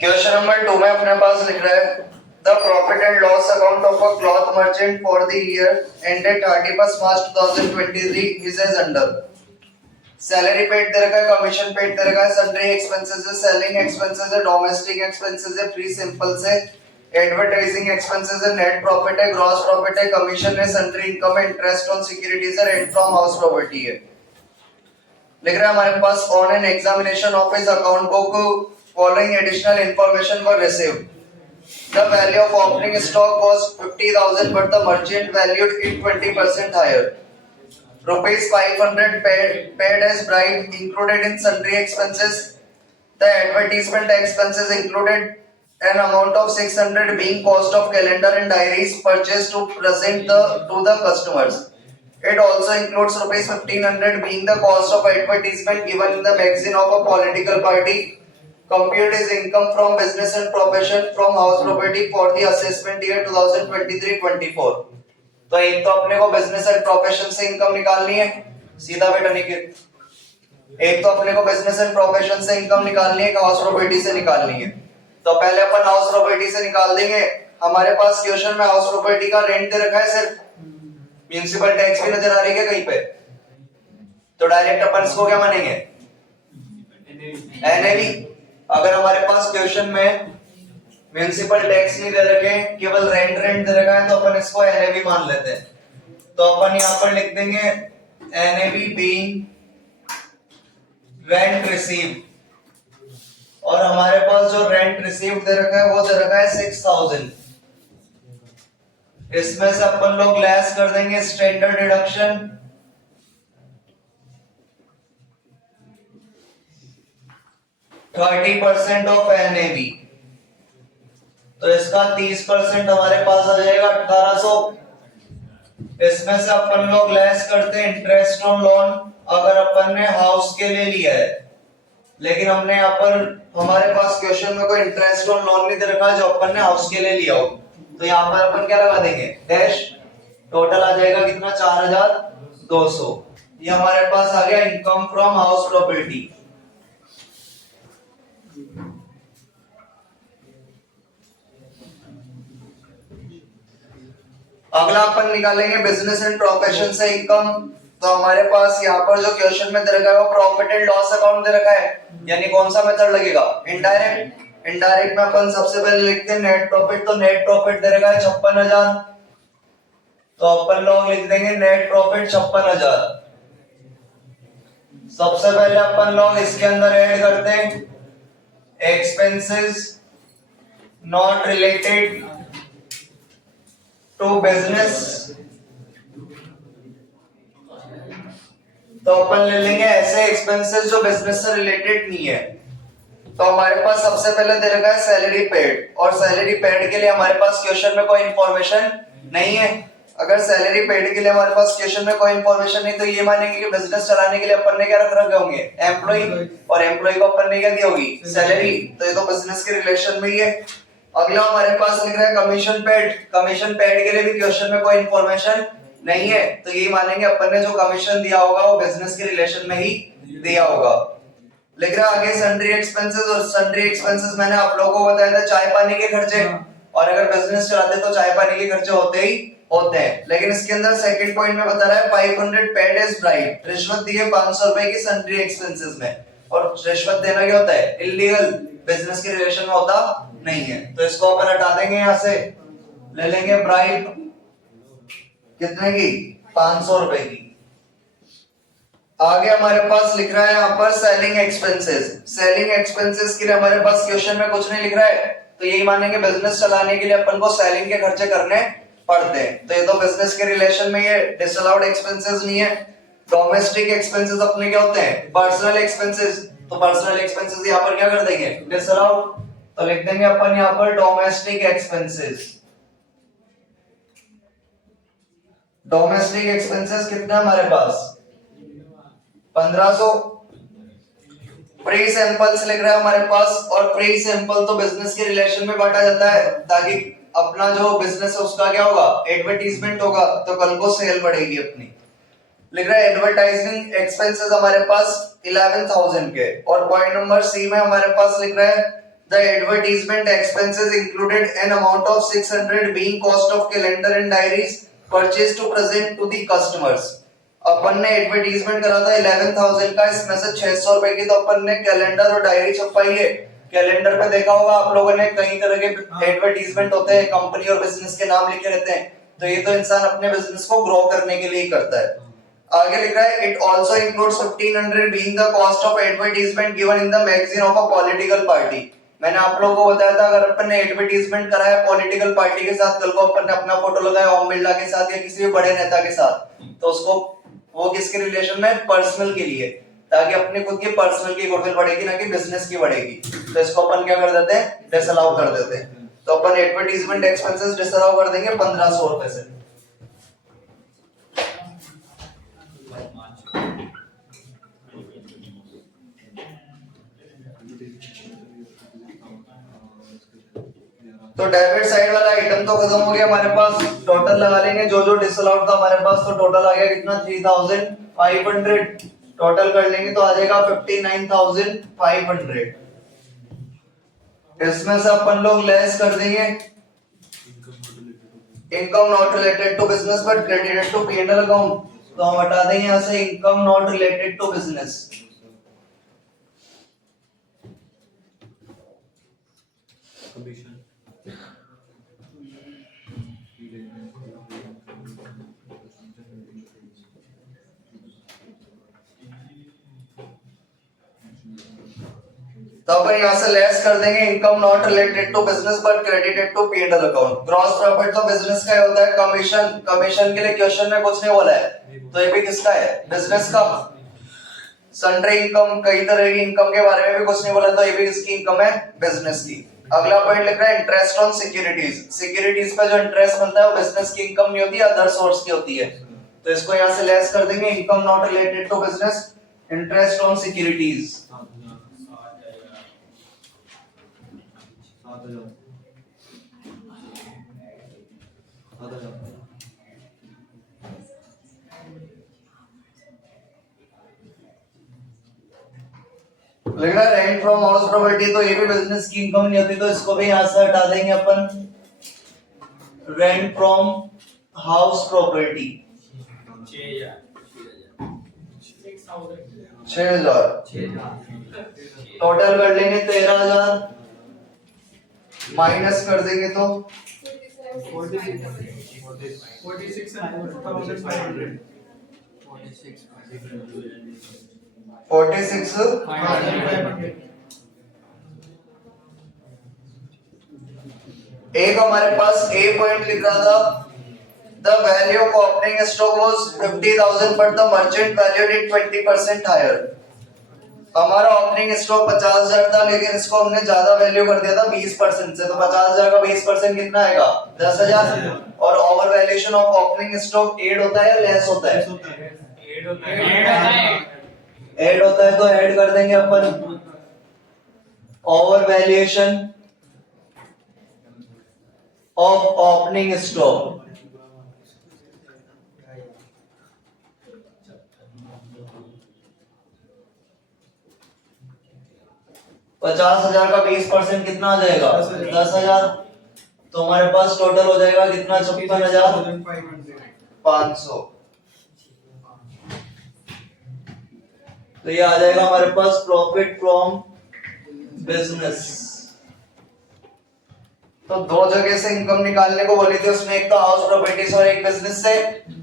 Question number 2 में अपने पास लिख रहा है the profit and loss account of a cloth merchant for the year ended 31 March 2023 is as under. Salary paid दे रखा है, कमीशन पेड दे रखा है, सन्ड्री एक्सपेंसेस है, सेलिंग एक्सपेंसेस है, डोमेस्टिक एक्सपेंसेस है, फ्री सिंपल्स है, एडवर्टाइजिंग एक्सपेंसेस है, नेट प्रॉफिट है, ग्रॉस प्रॉफिट है, कमीशन है, सन्ड्री इनकम है, इंटरेस्ट ऑन सिक्योरिटीज है, रेंट फ्रॉम हाउस प्रॉपर्टी है। लिख रहा है हमारे pass on an examination of his account book following additional information were received. The value of opening stock was 50,000 but the merchant valued it 20% higher. Rupees 500 paid as bribe included in sundry expenses. The advertisement expenses included an amount of 600 being cost of calendar and diaries purchased to present to the customers. It also includes rupees 1500 being the cost of advertisement given in the magazine of a political party. Compute his income from business and profession from house property for the assessment year 2023-24. तो एक तो अपने को business and profession से income निकालनी है, सीधा बेटा निकल। एक तो अपने को बिजनेस एंड प्रोफेशन से इनकम निकालनी है, हाउस प्रॉपर्टी से निकालनी है। तो पहले अपन हाउस प्रॉपर्टी से निकाल देंगे। हमारे पास क्वेश्चन में हाउस प्रॉपर्टी का रेंट दे रखा है, सिर्फ म्युनिसिपल टैक्स भी नजर आ रही है कहीं पे, तो डायरेक्ट अपन इसको क्या मानेंगे, एनएवी। अगर हमारे पास क्वेश्चन में म्युनिसिपल टैक्स नहीं दे रखे, केवल रेंट दे रखा है, तो अपन इसको एनएवी मान लेते हैं। तो अपन यहां पर लिख देंगे एनएवी बीइंग रेंट रिसीव, और हमारे पास जो रेंट रिसीव दे रखा है वो दे रखा है 6000। इसमें से अपन लोग लेस कर देंगे स्टैंडर्ड डिडक्शन, 30% ऑफ एनएवी, तो इसका 30% हमारे पास आ जाएगा 1800। इसमें से अपन लोग लेस करते हैं इंटरेस्ट ऑन लोन, अगर अपन ने हाउस के लिए लिया है, लेकिन हमने यहाँ पर हमारे पास क्वेश्चन में कोई इंटरेस्ट ऑन लोन नहीं दे रखा जो अपन ने हाउस के लिए लिया हो, तो यहाँ पर अपन क्या लगा देंगे, डैश। टोटल आ जाएगा कितना, 4200। ये हमारे पास आ गया इनकम फ्रॉम हाउस प्रॉपर्टी। अगला अपन निकालेंगे बिजनेस एंड प्रोफेशन से इनकम। तो हमारे पास यहाँ पर जो क्वेश्चन में दे रखा है वो प्रॉफिट एंड लॉस अकाउंट दे रखा है, यानी कौन सा मेथड लगेगा, इनडायरेक्ट। इनडायरेक्ट में अपन सबसे पहले लिखते हैं नेट प्रॉफिट, तो नेट प्रॉफिट दे रखा है 56,000, तो अपन लोग लिख देंगे नेट प्रॉफिट 56,000। सबसे पहले अपन लोग इसके अंदर ऐड करते हैं expenses not related to business, तो अपन ले लेंगे ऐसे एक्सपेंसेस जो बिजनेस से रिलेटेड नहीं है। तो हमारे पास सबसे पहले दे रखा है सैलरी पेड, और सैलरी पेड के लिए हमारे पास क्वेश्चन में कोई इंफॉर्मेशन नहीं है। अगर सैलरी पेड के लिए हमारे पास क्वेश्चन में कोई इंफॉर्मेशन नहीं, तो ये मानेंगे कि बिजनेस चलाने के लिए अपन ने क्या रख रखे होंगे, एम्प्लॉय, और एम्प्लॉय को अपन ने क्या दी होगी, सैलरी। तो ये तो बिजनेस के रिलेशन में ही है। अगला हमारे पास लिख रहा है कमीशन पेड। कमीशन पेड के लिए भी क्वेश्चन में कोई इंफॉर्मेशन नहीं है, तो यही मानेंगे अपन ने जो कमीशन दिया होगा वो बिजनेस के रिलेशन में ही दिया होगा। लिख रहा आगे सन्ड्री एक्सपेंसेस, और सन्ड्री एक्सपेंसेस मैंने आप लोगों को बताया था चाय पानी के खर्चे, और अगर बिजनेस चलाते तो चाय पानी के खर्चे होते ही होते हैं। लेकिन इसके अंदर सेकंड पॉइंट में बता रहा है 500 पेड एज ब्राइब, रिश्वत दी है 500 रुपए की सन्ड्री एक्सपेंसेस में, और रिश्वत देना क्या होता है, इलीगल, बिजनेस के रिलेशन में होता नहीं है। तो इसको अपन हटा देंगे, यहां से ले लेंगे ब्राइब कितने की, 500 रुपए की। आगे हमारे पास लिख रहा है यहाँ पर सेलिंग एक्सपेंसेस। सेलिंग एक्सपेंसेस के लिए हमारे पास क्वेश्चन में कुछ नहीं लिख रहा है, तो यही मानेंगे बिजनेस चलाने के लिए अपन को सेलिंग के खर्चे करने पड़ते हैं। तो ये तो बिजनेस के रिलेशन में ये डिसअलाउड एक्सपेंसेस नहीं है। डोमेस्टिक एक्सपेंसेस अपने क्या होते हैं, पर्सनल एक्सपेंसेस, तो पर्सनल एक्सपेंसेस यहाँ पर क्या कर देंगे, डिसअलाउड। तो लिख देंगे अपन यहाँ पर डोमेस्टिक एक्सपेंसेस। डोमेस्टिक एक्सपेंसेस कितने हमारे पास, 1500। प्री सैंपल्स लिख रहा है हमारे पास, और प्री सैंपल तो बिजनेस के रिलेशन में बांटा जाता है, ताकि अपना जो बिजनेस है उसका क्या होगा, एडवर्टाइजमेंट होगा, तो कल को सेल बढ़ेगी अपनी। लिख रहा है एडवर्टाइजिंग एक्सपेंसेस हमारे पास 11,000 के, और पॉइंट नंबर सी में हमारे पास लिख रहा है The advertisement expenses included an amount of 600 being cost of calendar and diaries purchased to present to the customers. अपन ने एडवर्टीजमेंट करा था 11,000 का, इसमें से 600 रुपए की तो अपन ने कैलेंडर और डायरी छपवाई है। कैलेंडर पे देखा होगा आप लोगों ने कई तरह के एडवर्टीजमेंट होते हैं, कंपनी और बिजनेस के नाम लिखे रहते हैं, तो ये तो इंसान अपने बिजनेस को ग्रो करने के लिए ही करता है। आगे लिख रहा है it also includes 1500 being the cost of advertisement given in the magazine of a political party. मैंने आप लोगों को बताया था अगर अपन ने एडवर्टाइजमेंट कराया पॉलिटिकल पार्टी के साथ, कल को अपन ने अपना फोटो लगाया ओम बिरला के साथ या किसी भी बड़े नेता के साथ, तो उसको वो किसके रिलेशन में, पर्सनल के लिए, ताकि अपने खुद की पर्सनल की गुडविल बढ़ेगी ना कि बिजनेस की बढ़ेगी। तो इसको अपन क्या कर देते हैं, डिसअलाउ कर देते हैं। तो अपन एडवर्टाइजमेंट एक्सपेंसेस डिसअलाउ कर देंगे 1500 रुपए से। तो डेबिट साइड वाला आइटम तो खत्म हो गया हमारे पास। टोटल लगा लेंगे जो जो डिसअलाउड था हमारे पास, तो टोटल आ गया कितना 3500। टोटल कर लेंगे तो आ जाएगा 59,500। इसमें से अपन लोग लेस कर देंगे income not related to business but credited to P&L account. तो हम हटा देंगे यहां से income not related to business. तो अपन यहां से लेस कर देंगे income not related to business but credited to P&L account. Gross profit तो बिजनेस का होता है, कमीशन, कमीशन के लिए क्वेश्चन में कुछ नहीं बोला है, तो ये भी किसका है, बिजनेस का। सन्ड्री इनकम, कई तरह की इनकम के बारे में भी कुछ नहीं बोला, तो ये भी किसकी इनकम है, बिजनेस की। अगला पॉइंट लिख रहा है इंटरेस्ट ऑन सिक्योरिटीज। सिक्योरिटीज पे जो इंटरेस्ट मिलता है वो बिजनेस की इनकम नहीं होती, अदर सोर्स की होती है। तो इसको यहां से लेस कर देंगे income not related to business, interest on securities. लिख रहा है रेंट फ्रॉम हाउस प्रॉपर्टी, तो ये भी बिजनेस की इनकम नहीं होती, तो इसको भी यहां से हटा देंगे अपन। Rent from house property 6,000। Total कर लेंगे 13,000, माइनस कर देंगे तो 46,500। एक हमारे पास ए पॉइंट लिख रहा था the value of opening stock was 50,000 but the merchant valued it 20% higher. हमारा ओपनिंग स्टॉक 50,000 था, लेकिन इसको हमने ज्यादा वैल्यू कर दिया था 20% से, तो 50,000 का 20% कितना आएगा, 10,000। और over valuation of opening stock add होता है या लेस होता है, ऐड होता है। ऐड होता है तो ऐड कर देंगे अपन over valuation of opening stock. पचास हजार का 20% कितना आ जाएगा, 10,000। तो हमारे पास टोटल हो जाएगा कितना, 56,500। तो ये आ जाएगा हमारे पास प्रॉफिट फ्रॉम बिजनेस। तो दो जगह से इनकम निकालने को बोली थी उसमें, एक तो हाउस प्रॉपर्टीज और एक बिजनेस से।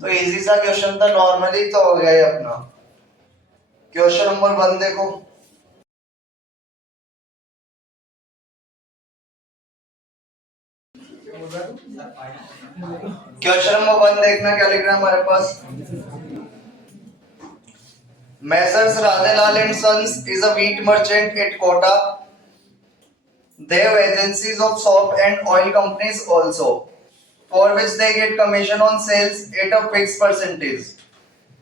तो इजी सा क्वेश्चन था, नॉर्मली तो हो गया ये अपना। क्वेश्चन नंबर 1 देखो। क्वेश्चन नंबर 1 देखना क्या लिख रहा है हमारे पास। Messrs. Radhelal and Sons is a wheat merchant at Kota. They have agencies of soap and oil companies also, for which they get commission on sales at a fixed percentage.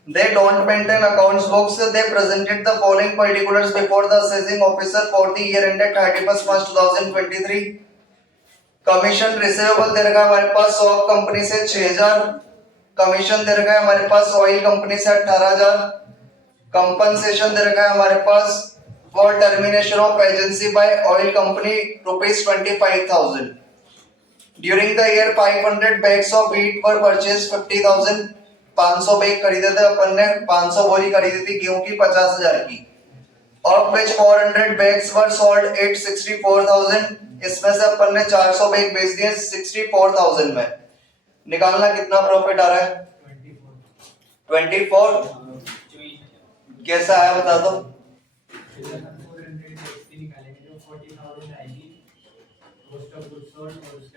They don't maintain accounts books. They presented the following particulars before the assessing officer for the year ended 31st March 2023. Commission receivable दे रखा है हमारे पास soap company से 6,000। Commission दे रखा है हमारे पास oil company से 18,000। Compensation दे रखा है हमारे पास for termination of agency by oil company rupees 25,000. During the year 500 bags of wheat were purchased 50,000. 500 bag खरीदे थे अपन ने, 500 बोरी खरीदी थी गेहूं की 50,000 की, of which 400 bags were sold at 64,000. इसमें से अपन ने 400 बैग बेच दिए 64,000 में। निकालना कितना प्रॉफिट आ रहा है? 24। कैसा है बता दो।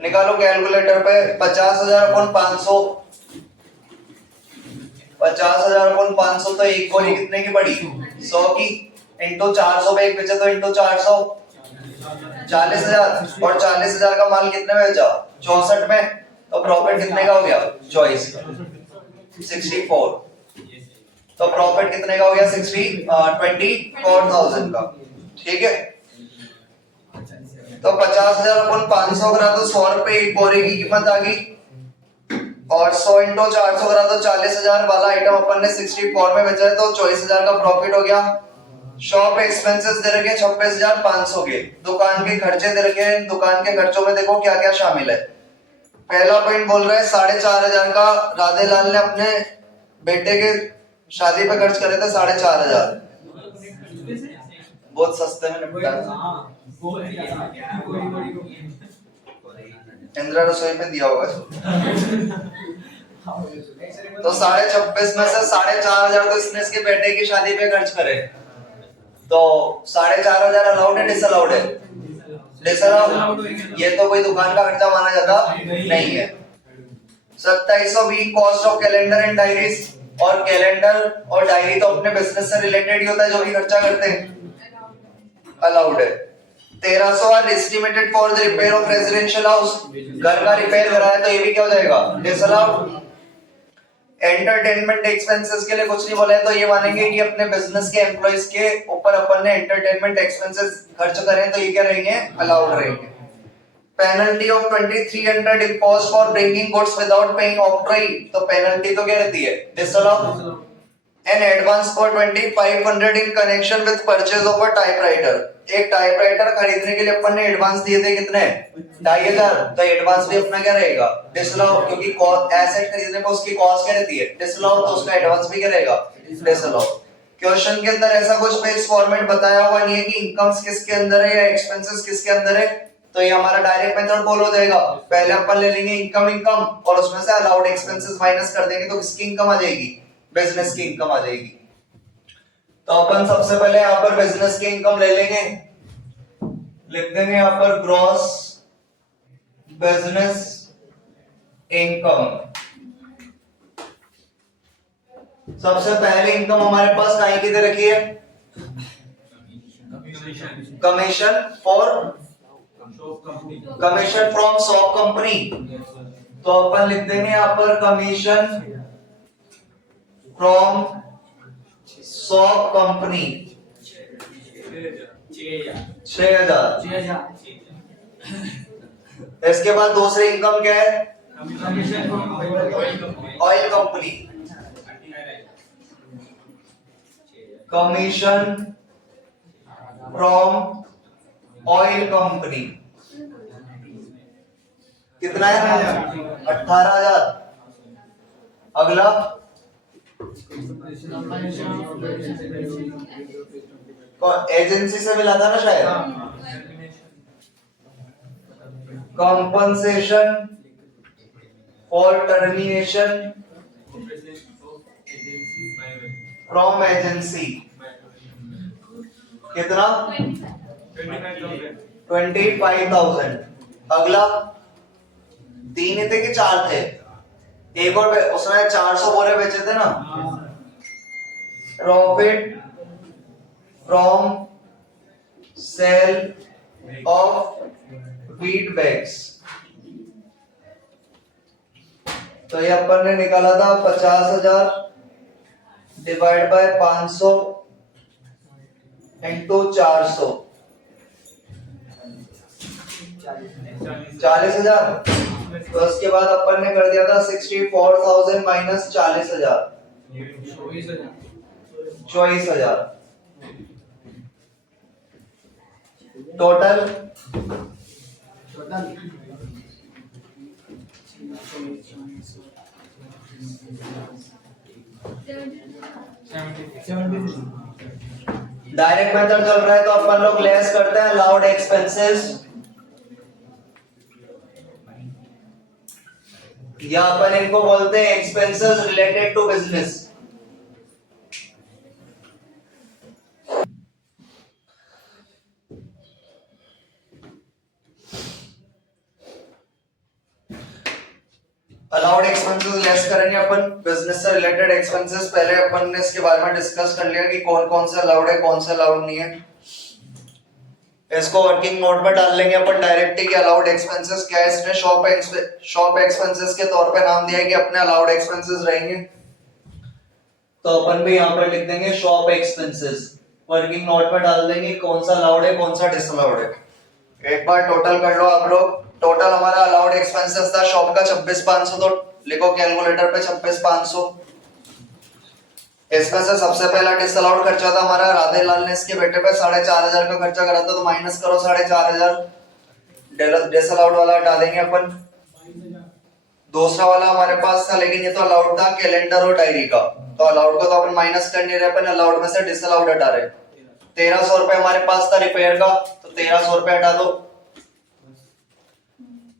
निकालो कैलकुलेटर पे। 50,000 अपन 500, 50,000 अपन 500 तो एक बोरी कितने की पड़ी? 100 की। इंटू 400 पे एक बेचे तो इंटू 400 40,000, और 40,000 का माल कितने में बेचा? 64 में। तो प्रॉफिट कितने का हो गया? 64। तो प्रॉफिट कितने का हो गया? 24,000 का। ठीक है। तो 50,000 अपन 500 करा तो 100 रुपए एक बोरे की कीमत आ गई, और 100 इंटू 400 करा तो 40,000 वाला आइटम अपन ने 64 में बेचा है, तो 24,000 का प्रॉफिट हो गया। शॉप एक्सपेंसेस दे रखे 26,500 के। दुकान के खर्चे दे रखे हैं। दुकान के खर्चों में देखो क्या क्या शामिल है। पहला पॉइंट बोल रहा है 4,500 का राधे लाल ने अपने बेटे के शादी पे खर्च करे थे। 4,500 बहुत सस्ते में निपटा। इंदिरा रसोई में दिया होगा। तो 26,500 में से 4,500 तो इसने इसके बेटे की शादी पे खर्च करे। तो 4,500 अलाउड है डिसअलाउड है? डिसअलाउड। ये तो कोई दुकान का खर्चा माना जाता नहीं है। 2720 cost of calendar and diaries. और कैलेंडर और डायरी तो अपने बिजनेस से रिलेटेड ही होता है, जो भी खर्चा करते हैं अलाउड है। 1,300 are estimated for the repair of residential house. घर का रिपेयर कराया तो ये भी क्या हो जाएगा? डिसअलाउड। एंटरटेनमेंट एक्सपेंसेस के लिए कुछ नहीं बोला है, तो ये मानेंगे कि अपने बिजनेस के एम्प्लॉइज के ऊपर अपन ने एंटरटेनमेंट एक्सपेंसेस खर्च करें तो ये क्या रहेंगे? अलाउड रहेंगे। Penalty of 2,300 imposed for bringing goods without paying octroi. तो पेनल्टी तो क्या रहती है? Disallowed. An advance for 2,500 in connection with purchase of a typewriter. एक टाइपराइटर खरीदने के लिए अपन ने एडवांस दिए थे कितने? 2,500। तो एडवांस भी अपना क्या रहेगा? डिसअलाउड, क्योंकि एसेट खरीदने पर उसकी कॉस्ट क्या रहती है? डिसअलाउड। तो उसका एडवांस भी क्या रहेगा? डिसअलाउड। क्वेश्चन के अंदर ऐसा कुछ पेज फॉर्मेट बताया हुआ नहीं है कि इनकम्स किसके अंदर है या एक्सपेंसेस किसके अंदर है, तो ये हमारा डायरेक्ट मेथड फॉलो हो जाएगा। पहले अपन ले लेंगे इनकम और उसमें से अलाउड एक्सपेंसेस माइनस कर देंगे, तो किसकी इनकम आ जाएगी? बिजनेस की इनकम आ जाएगी। तो अपन सबसे पहले यहाँ पर बिजनेस की इनकम ले लेंगे। लिख देंगे यहाँ पर ग्रॉस बिजनेस इनकम। सबसे पहले इनकम हमारे पास काहे की दे रखी है? Commission for commission from shop company. तो अपन लिख देंगे यहाँ पर कमीशन फ्रॉम शॉप कंपनी 6,000। इसके बाद दूसरी इनकम क्या है? Oil company. Commission from oil company कितना है? 18,000। अगला एजेंसी से मिला था ना शायद। Compensation for termination from agency कितना? 25,000। अगला 3 ही थे कि 4 थे? एक और उसने 400 बोरे बेचे थे ना। Profit from sale of wheat bags. तो ये अपन ने निकाला था 50,000 डिवाइड बाय 500 इंटू 400 40,000। तो उसके बाद अपन ने कर दिया था 64,000 माइनस 40,000 24,000। टोटल डायरेक्ट मेथड चल रहा है तो अपन लोग लेस करते हैं अलाउड एक्सपेंसेस, या अपन इनको बोलते हैं expenses related to business. Allowed expenses less करेंगे अपन बिजनेस से रिलेटेड एक्सपेंसेस। पहले अपन ने इसके बारे में डिस्कस कर लिया कि कौन कौन से अलाउड है कौन से अलाउड नहीं है। इसको वर्किंग नोट में डाल लेंगे अपन डायरेक्ट ही कि अलाउड एक्सपेंसेस क्या है। इसने शॉप एक्सपेंसेस के तौर पे नाम दिया है कि अपने अलाउड एक्सपेंसेस रहेंगे, तो अपन भी यहाँ पर लिख देंगे शॉप एक्सपेंसेस। वर्किंग नोट में डाल देंगे कौन सा अलाउड है कौन सा डिसअलाउड है। एक बार टोटल कर लो आप लोग। टोटल हमारा अलाउड एक्सपेंसेस था शॉप का 26,500, तो लिखो कैलकुलेटर पे 26,500। इसमें से सबसे पहला डिसअलाउड खर्चा था हमारा राधे लाल ने इसके बेटे पे 4,500 का खर्चा करा था, तो माइनस करो 4,500। डिसअलाउड वाला हटा देंगे अपन। दूसरा वाला हमारे पास था, लेकिन ये तो अलाउड था कैलेंडर और डायरी का, तो अलाउड को तो अपन माइनस कर नहीं रहे, अपन अलाउड में से डिसअलाउड हटा रहे। 1,300 रुपए हमारे पास था रिपेयर का, तो 1,300 रुपए हटा दो।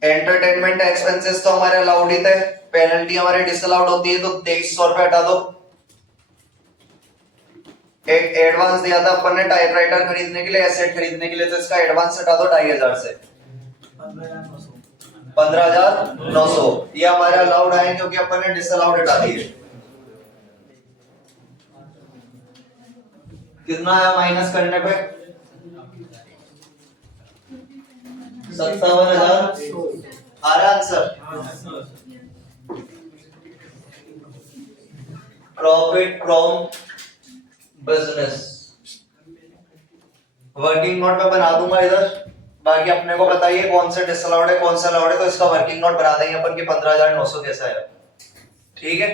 एंटरटेनमेंट एक्सपेंसेस तो हमारे अलाउड ही थे, पेनल्टी हमारी डिसअलाउड होती है, तो 2,300 रुपए हटा दो। एक एडवांस दिया था अपन ने टाइपराइटर खरीदने के लिए, एसेट खरीदने के लिए, तो इसका एडवांस हटा दो 2,500 से 15,900। ये हमारे अलाउड आए क्योंकि अपन ने डिसअलाउड हटा दिए। कितना आया माइनस करने पे? 57,000 आ रहा answer. Profit from business working note में बना दूंगा इधर। बाकी अपने को बताइए कौन से डिसअलाउड है कौन सा अलाउड है, तो इसका वर्किंग नोट बना देंगे अपन कि 15,900 कैसा है। ठीक है।